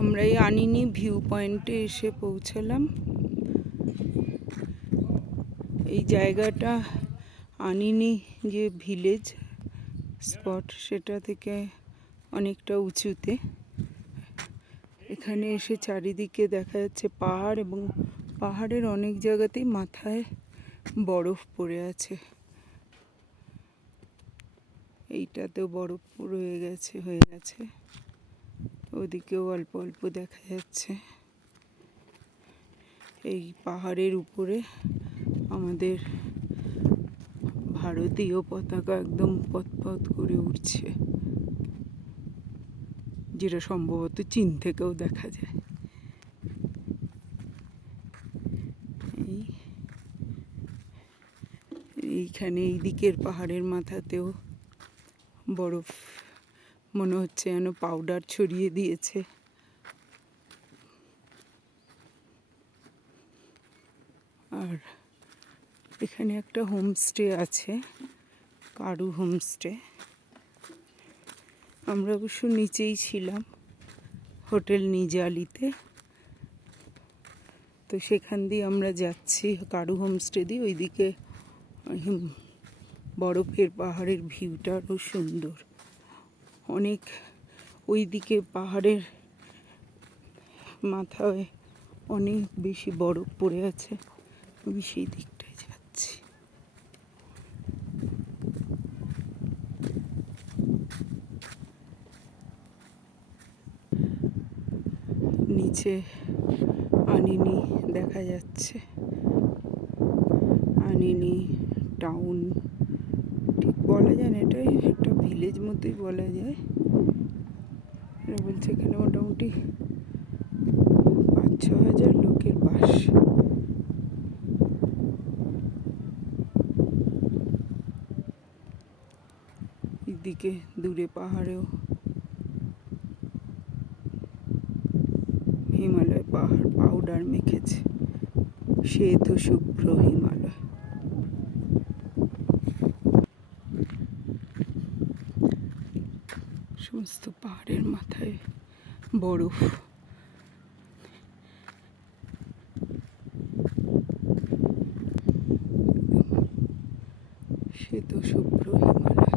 আমরা এই আনিনি ভিউ পয়েন্টে এসে পৌঁছালাম। এই জায়গাটা আনিনি যে ভিলেজ স্পট সেটা থেকে অনেকটা উঁচুতে। এখানে এসে চারিদিকে দেখা যাচ্ছে পাহাড়, এবং পাহাড়ের অনেক জায়গাতেই মাথায় বরফ পড়ে আছে। এইটাতেও বরফ হয়ে গেছে। ওদিকেও অল্প অল্প দেখা যাচ্ছে। এই পাহাড়ের উপরে আমাদের ভারতীয় পতাকা একদম পতপত করে উঠছে, যেটা সম্ভবত চীন থেকেও দেখা যায়। এইখানে এই দিকের পাহাড়ের মাথাতেও বরফ, মনে হচ্ছে যেন পাউডার ছড়িয়ে দিয়েছে। আর এখানে একটা হোমস্টে আছে, কারু হোমস্টে। আমরা অবশ্য নিচেই ছিলাম, হোটেল নিজালিতে। তো সেখান দিয়ে আমরা যাচ্ছি কারু হোমস্টে দিয়ে। ওইদিকে বরফের পাহাড়ের ভিউটা আরও সুন্দর অনেক। ওইদিকে পাহাড়ের মাথায় অনেক বেশি বরফ পড়ে আছে। আমি সেই দিকটায় যাচ্ছি। নিচে আনিনি দেখা যাচ্ছে, আনিনি টাউন ঠিক বলা যায় না, এটাই একটা ভিলেজ মতোই বলা যায়। এরা বলছে এখানে মোটামুটি 5-6 হাজার লোকের বাস। এদিকে দূরে পাহাড়েও হিমালয় পাহাড় পাউডার মেখেছে, শ্বেত শুভ্র হিমালয়। সমস্ত পাহাড়ের মাথায় বরফ। শ্বেত শুভ্র হিমালয়।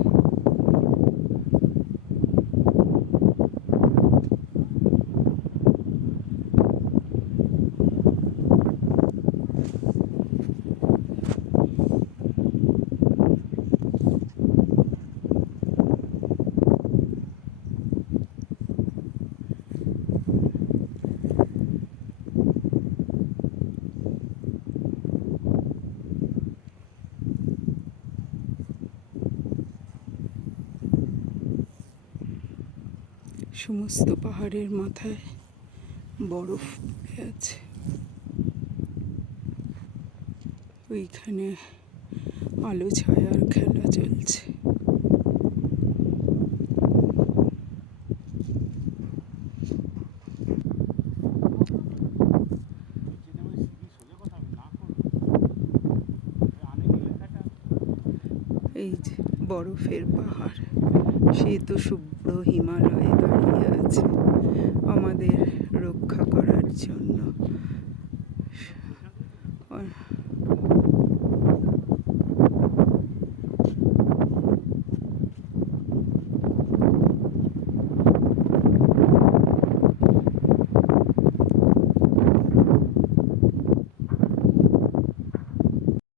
সমস্ত পাহাড়ের মাথায় বরফ পড়ে আছে। ওইখানে আলো ছায়ার খেলা চলছে। এই যে বরফের পাহাড়, শ্বেত শুভ্র হিমালয়ে দাঁড়িয়ে আছে আমাদের